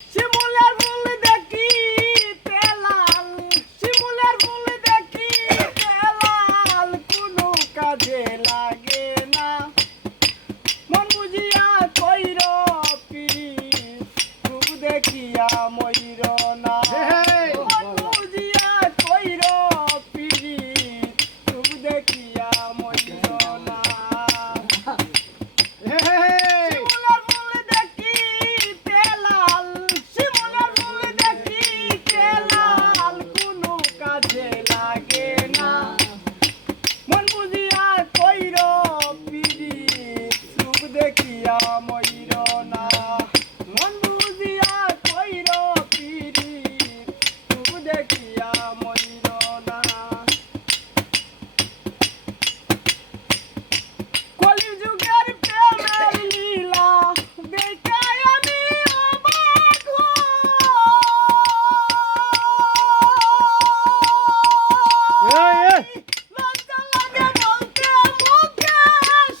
শিমুলের ফুল দেখিতে লাল, শিমুলের ফুল দেখিতে লাল, কোনো কাজে লাগে না। মন বুঝিয়া কইর পিরিত, রূপ দেখিয়া মইর না। মন বুঝিয়া কইর পিরিত, রূপ দেখিয়া মইর না। শিমুলের ফুল দেখিতে লাল, শিমুলের ফুল দেখিতে লাল, কোনো কাজে লাগে না। মন বুঝিয়া কইর পিরিত, রূপ দেখিয়া মইর না। মন বুঝিয়া কইর পিরিত, রূপ দেখিয়া মইর না। কলিযুগের প্রেমের লীলা দেখায় আমি অবাক হই। লজ্জা লাগে বলতে মুখে,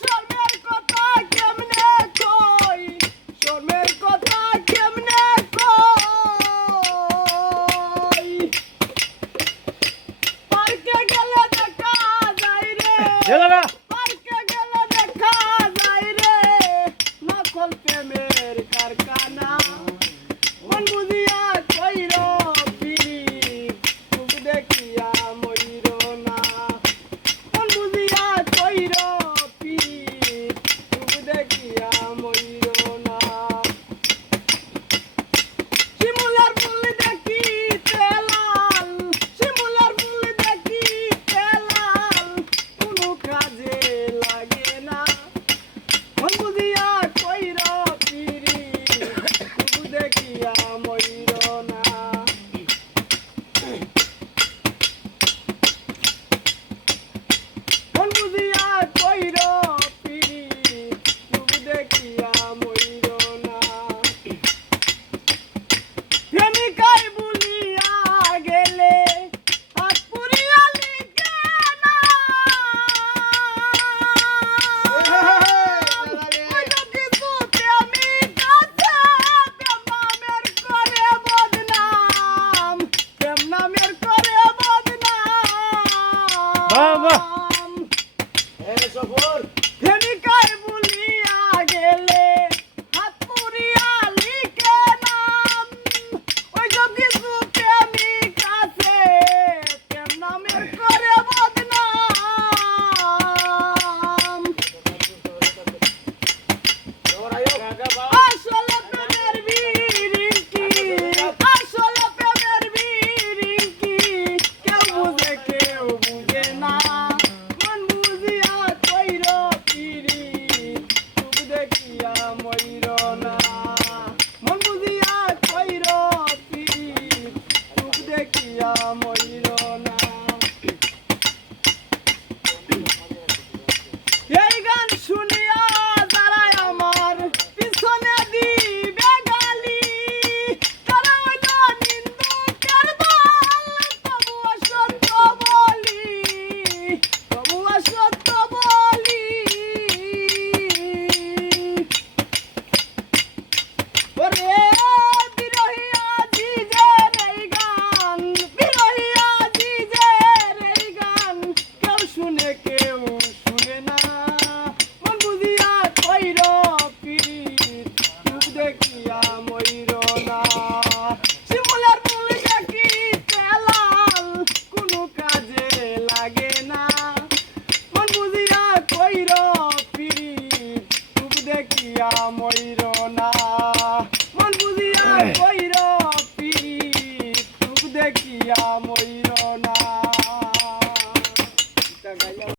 শরমের কথা কেমনে কই, শরমের কথা কেমনে কই। পার্কে গেলে দেখা যায় রে, পার্কে গেলে দেখা যায় রে, নকল প্রেমের কারখানা। মন বুঝিয়া কইর পিরিত, রূপ দেখিয়া মইর না। মন বুঝিয়া কইর পিরিত, রূপ দেখিয়া মইর না। শিমুলের ফুল দেখিতে লাল, শিমুলের ফুল দেখিতে লাল, কোনো কাজে লাগে না। মন বুঝিয়া কইর পিরিত, রূপ দেখিয়া মইর না। মন বুঝিয়া কইর পিরিত, রূপ দেখিয়া মইর না। প্রেমিকাই বলিয়া গেলে হাত পুরিয়া লিখে না। ওই তো কিছু প্রেমিক আছে, প্রেম নামের করে বদনাম, প্রেম নামের করে বদনাম। প্রেমিকাই বলিয়া গেলে হাত পুরিয়া লিখে নাম। ওই তো কিছু প্রেমিক আছে, প্রেম নামের করে বদনাম। আসলে প্রেমের বিরিঙ্কি, আসলে প্রেমের বিরিঙ্কি, কেউ বুঝে কেউ বুঝে না। মন বুঝিয়া কইর পিরিত, রূপ দেখিয়া মইর না। মন বুঝিয়া কইর পিরিত, রূপ দেখিয়া মইর না। এই গান শুনিয়া যারা আমার পিছনে দিবে গালি, তারা হইল নিন্দুকের দল। তবুও সত্য বলি, তবুও সত্য বলি। ওরে বিরহী আজিজের এই গান, বিরহী আজিজের এই গান, কেউ শুনে কেউ শুনে না। মন বুঝিয়া কইর পিরিত, রূপ দেখিয়া মইর না। শিমুলের ফুল দেখিতে লাল, কোনো কাজে লাগে না। মন বুঝিয়া কইর পিরিত, রূপ দেখিয়া মইর না।